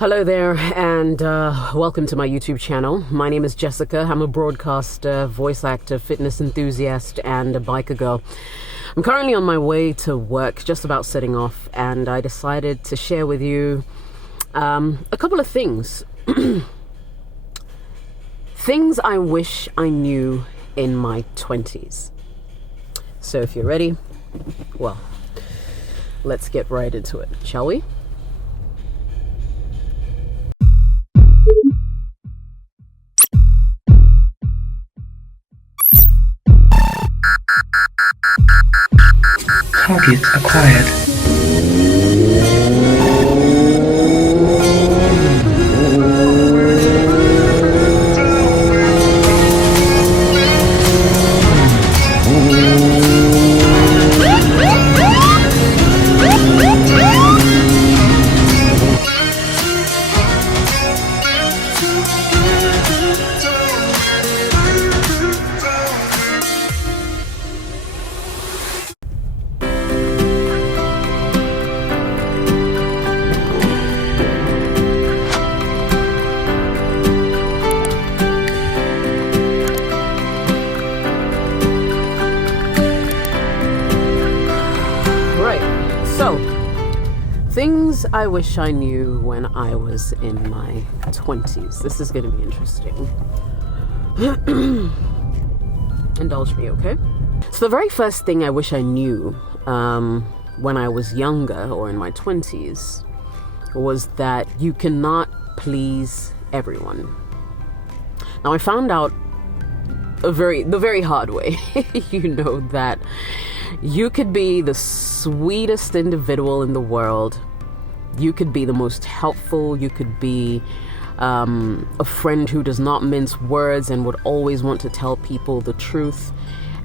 Hello there, and welcome to my YouTube channel. My name is Jessica. I'm a broadcaster, voice actor, fitness enthusiast, and a biker girl. I'm currently on my way to work, just about setting off, and I decided to share with you a couple of things. Things I wish I knew in my 20s. So if you're ready, well, let's get right into it, shall we? Target acquired. So, things I wish I knew when I was in my 20s. This is going to be interesting. Indulge me, okay? So the very first thing I wish I knew when I was younger or in my 20s was that you cannot please everyone. Now I found out the very hard way, that you could be the sweetest individual in the world. You could be the most helpful. You could be a friend who does not mince words and would always want to tell people the truth.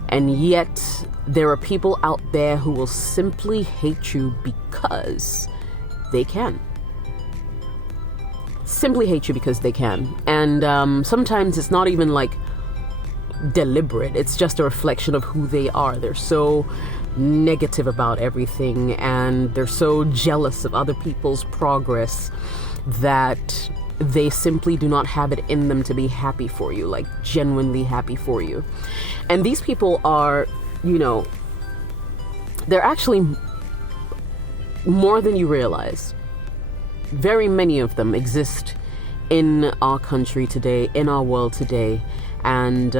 And yet there are people out there who will simply hate you because they can. Simply hate you because they can. And sometimes it's not even like deliberate. It's just a reflection of who they are. They're so negative about everything, and they're so jealous of other people's progress that they simply do not have it in them to be happy for you, like genuinely happy for you. And these people are, they're actually more than you realize. Very many of them exist in our country today, in our world today. And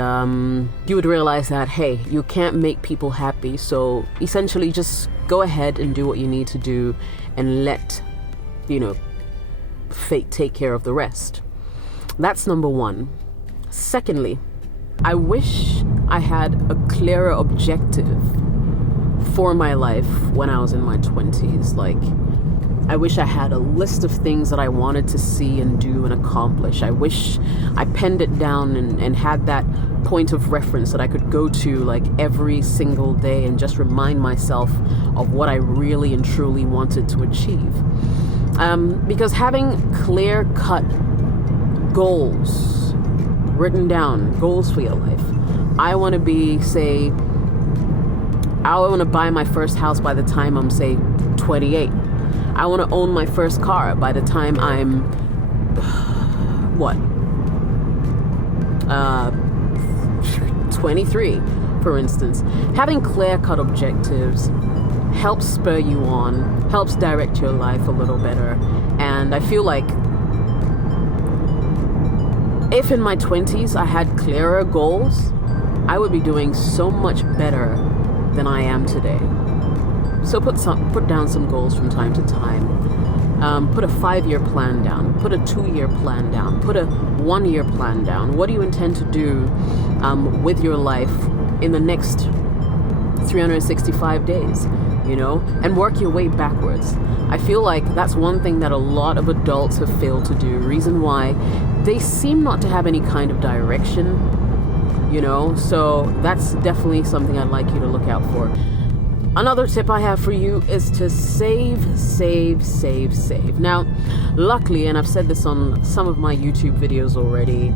you would realize that, hey, you can't make people happy. So essentially just go ahead and do what you need to do and let, fate take care of the rest. That's number one. Secondly, I wish I had a clearer objective for my life when I was in my 20s. Like, I wish I had a list of things that I wanted to see and do and accomplish. I wish I penned it down and had that point of reference that I could go to like every single day and just remind myself of what I really and truly wanted to achieve. Because having clear-cut goals written down, goals for your life. I want to buy my first house by the time I'm, say, 28. I want to own my first car by the time I'm, 23, for instance. Having clear-cut objectives helps spur you on, helps direct your life a little better. And I feel like if in my 20s I had clearer goals, I would be doing so much better than I am today. So put down some goals from time to time. Put a 5-year plan down. Put a 2-year plan down. Put a 1-year plan down. What do you intend to do with your life in the next 365 days? And work your way backwards. I feel like that's one thing that a lot of adults have failed to do. Reason why they seem not to have any kind of direction. So that's definitely something I'd like you to look out for. Another tip I have for you is to save. Now, luckily, and I've said this on some of my YouTube videos already,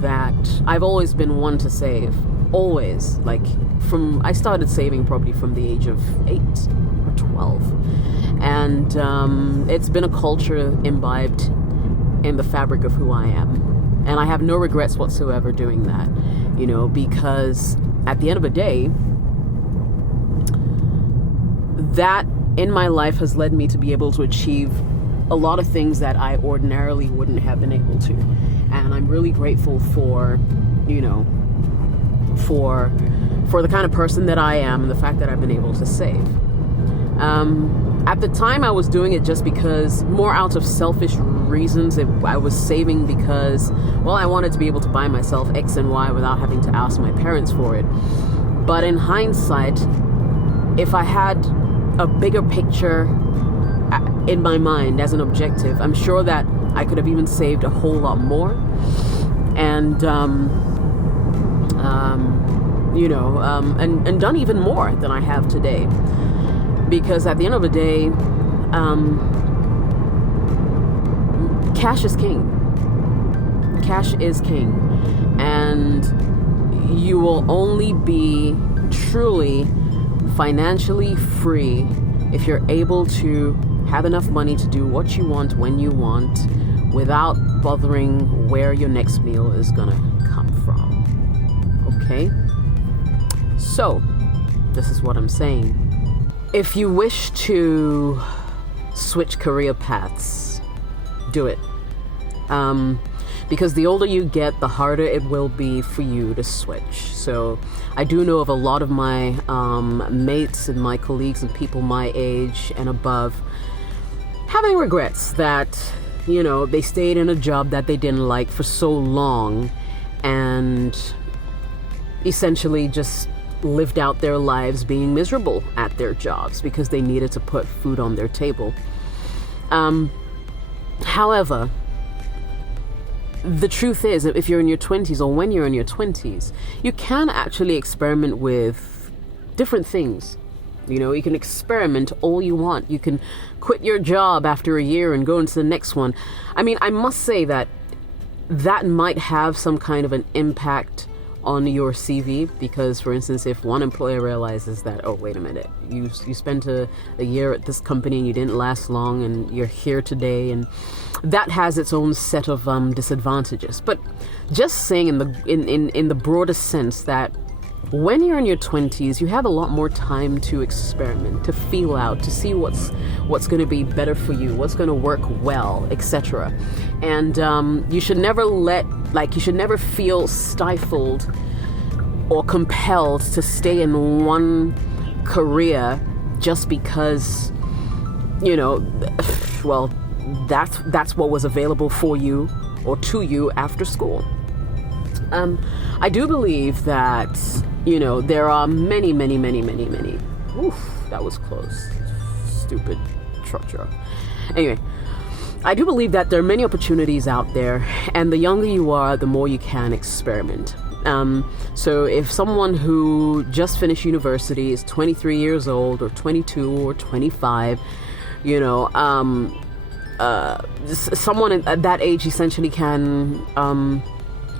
that I've always been one to save. Always. I started saving probably from the age of 8 or 12. And it's been a culture imbibed in the fabric of who I am. And I have no regrets whatsoever doing that, because at the end of the day, that in my life has led me to be able to achieve a lot of things that I ordinarily wouldn't have been able to. And I'm really grateful for the kind of person that I am and the fact that I've been able to save. At the time, I was doing it just because, more out of selfish reasons. I was saving because, I wanted to be able to buy myself X and Y without having to ask my parents for it. But in hindsight, if I had a bigger picture in my mind as an objective, I'm sure that I could have even saved a whole lot more. And and done even more than I have today. Because at the end of the day, cash is king. Cash is king. And you will only be truly financially free if you're able to have enough money to do what you want when you want without bothering where your next meal is gonna come from. Okay? So, this is what I'm saying. If you wish to switch career paths, do it. Because the older you get, the harder it will be for you to switch. So I do know of a lot of my mates and my colleagues and people my age and above having regrets that, they stayed in a job that they didn't like for so long and essentially just lived out their lives being miserable at their jobs because they needed to put food on their table. However, the truth is, if you're in your 20s or when you're in your 20s, you can actually experiment with different things. You can experiment all you want. You can quit your job after a year and go into the next one. I mean, I must say that might have some kind of an impact on your CV, because, for instance, if one employer realizes that, oh, wait a minute, you spent a year at this company and you didn't last long and you're here today, and that has its own set of disadvantages. But just saying in the broadest sense that when you're in your 20s, you have a lot more time to experiment, to feel out, to see what's going to be better for you, what's going to work well, etc. And you should never feel stifled or compelled to stay in one career just because, that's what was available for you or to you after school. I do believe that, there are many. Oof, that was close. Stupid truck. Anyway, I do believe that there are many opportunities out there, and the younger you are, the more you can experiment. So if someone who just finished university is 23 years old or 22 or 25, someone at that age essentially can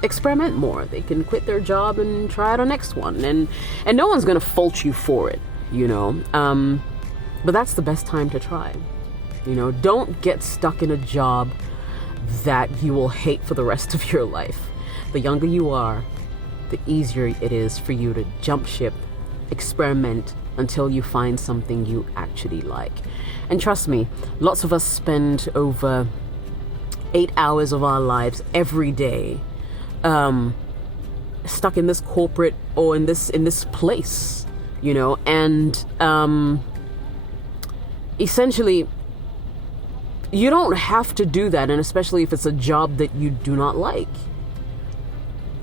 experiment more. They can quit their job and try out a next one, and no one's going to fault you for it, but that's the best time to try. Don't get stuck in a job that you will hate for the rest of your life. The younger you are, the easier it is for you to jump ship, experiment until you find something you actually like. And trust me, lots of us spend over 8 hours of our lives every day stuck in this corporate or in this place, and essentially you don't have to do that, and especially if it's a job that you do not like.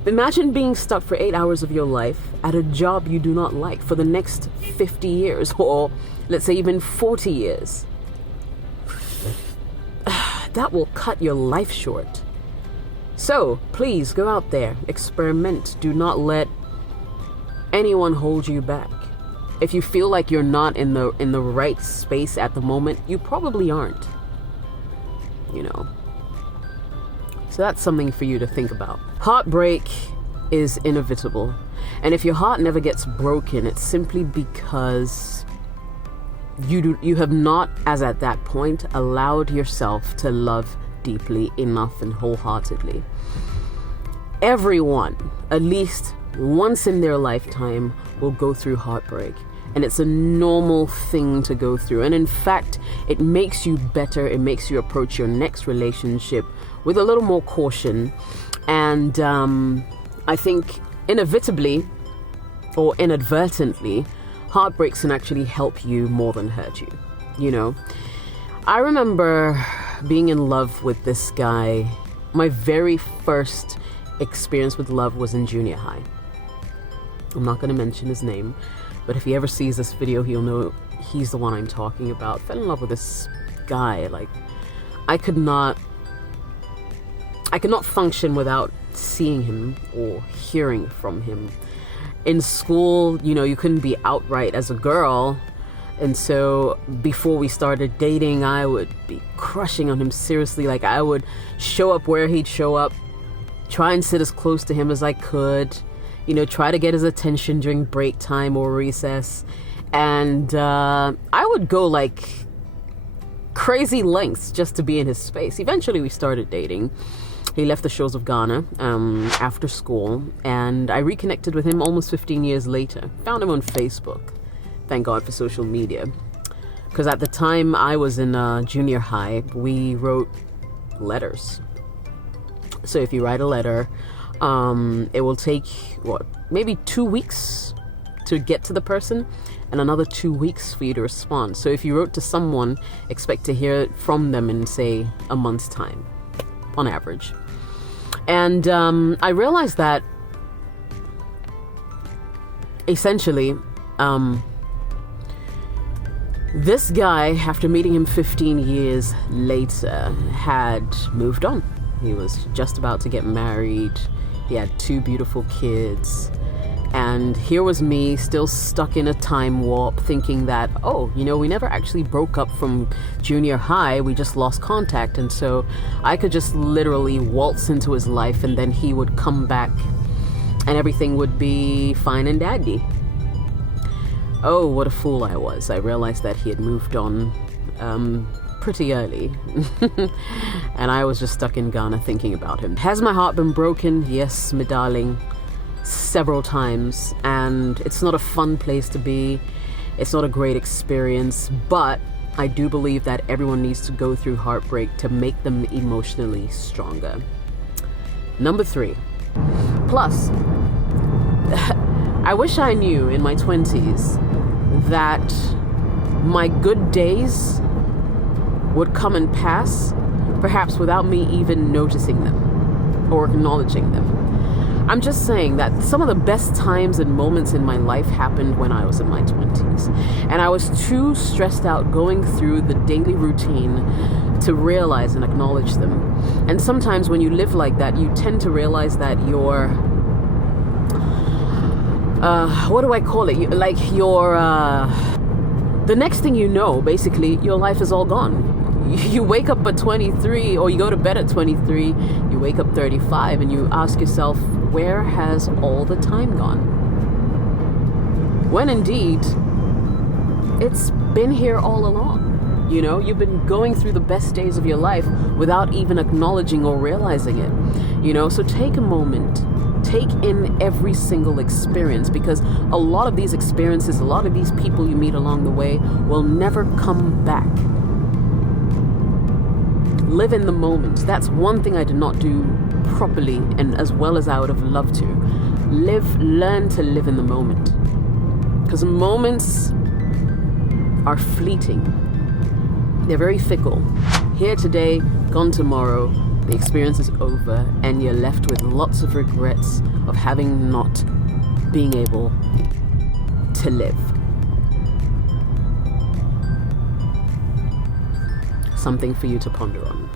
Imagine being stuck for 8 hours of your life at a job you do not like for the next 50 years, or let's say even 40 years. That will cut your life short. So please go out there, experiment. Do not let anyone hold you back. If you feel like you're not in the right space at the moment, you probably aren't. So that's something for you to think about. Heartbreak is inevitable. And if your heart never gets broken, it's simply because you have not, as at that point, allowed yourself to love deeply enough and wholeheartedly. Everyone, at least once in their lifetime, will go through heartbreak. And it's a normal thing to go through. And in fact, it makes you better. It makes you approach your next relationship with a little more caution. And I think inevitably or inadvertently, heartbreaks can actually help you more than hurt you. You know, I remember being in love with this guy. My very first experience with love was in junior high. I'm not going to mention his name, but if he ever sees this video, he'll know he's the one I'm talking about. Fell in love with this guy. Like, I could not function without seeing him or hearing from him. In school, you know, you couldn't be outright as a girl. And so before we started dating, I would be crushing on him seriously. Like, I would show up where he'd show up, try and sit as close to him as I could, you know, try to get his attention during break time or recess. And I would go like crazy lengths just to be in his space. Eventually we started dating. He left the shores of Ghana after school, and I reconnected with him almost 15 years later. Found him on Facebook. Thank God for social media. Because at the time I was in junior high, we wrote letters. So if you write a letter, it will take, maybe 2 weeks to get to the person, and another 2 weeks for you to respond. So if you wrote to someone, expect to hear from them in, say, a month's time, on average. And I realized that essentially this guy, after meeting him 15 years later, had moved on. He was just about to get married. He had 2 beautiful kids. And here was me, still stuck in a time warp, thinking that, oh, you know, we never actually broke up from junior high. We just lost contact. And so I could just literally waltz into his life, and then he would come back and everything would be fine and dandy. Oh, what a fool I was. I realized that he had moved on pretty early. And I was just stuck in Ghana thinking about him. Has my heart been broken? Yes, my darling. Several times, and it's not a fun place to be. It's not a great experience, but I do believe that everyone needs to go through heartbreak to make them emotionally stronger. Number 3. Plus, I wish I knew in my 20s that my good days would come and pass, perhaps without me even noticing them or acknowledging them. I'm just saying that some of the best times and moments in my life happened when I was in my 20s. And I was too stressed out going through the daily routine to realize and acknowledge them. And sometimes when you live like that, you tend to realize that your, what do I call it? The next thing you know, basically, your life is all gone. You wake up at 23, or you go to bed at 23, you wake up 35, and you ask yourself, where has all the time gone? When indeed, it's been here all along. You know, you've been going through the best days of your life without even acknowledging or realizing it. You know, so take a moment. Take in every single experience, because a lot of these experiences, a lot of these people you meet along the way will never come back. Live in the moment. That's one thing I did not do properly and as well as I would have loved to. Learn to live in the moment. Because moments are fleeting. They're very fickle. Here today, gone tomorrow. The experience is over, and you're left with lots of regrets of having not being able to live. Something for you to ponder on.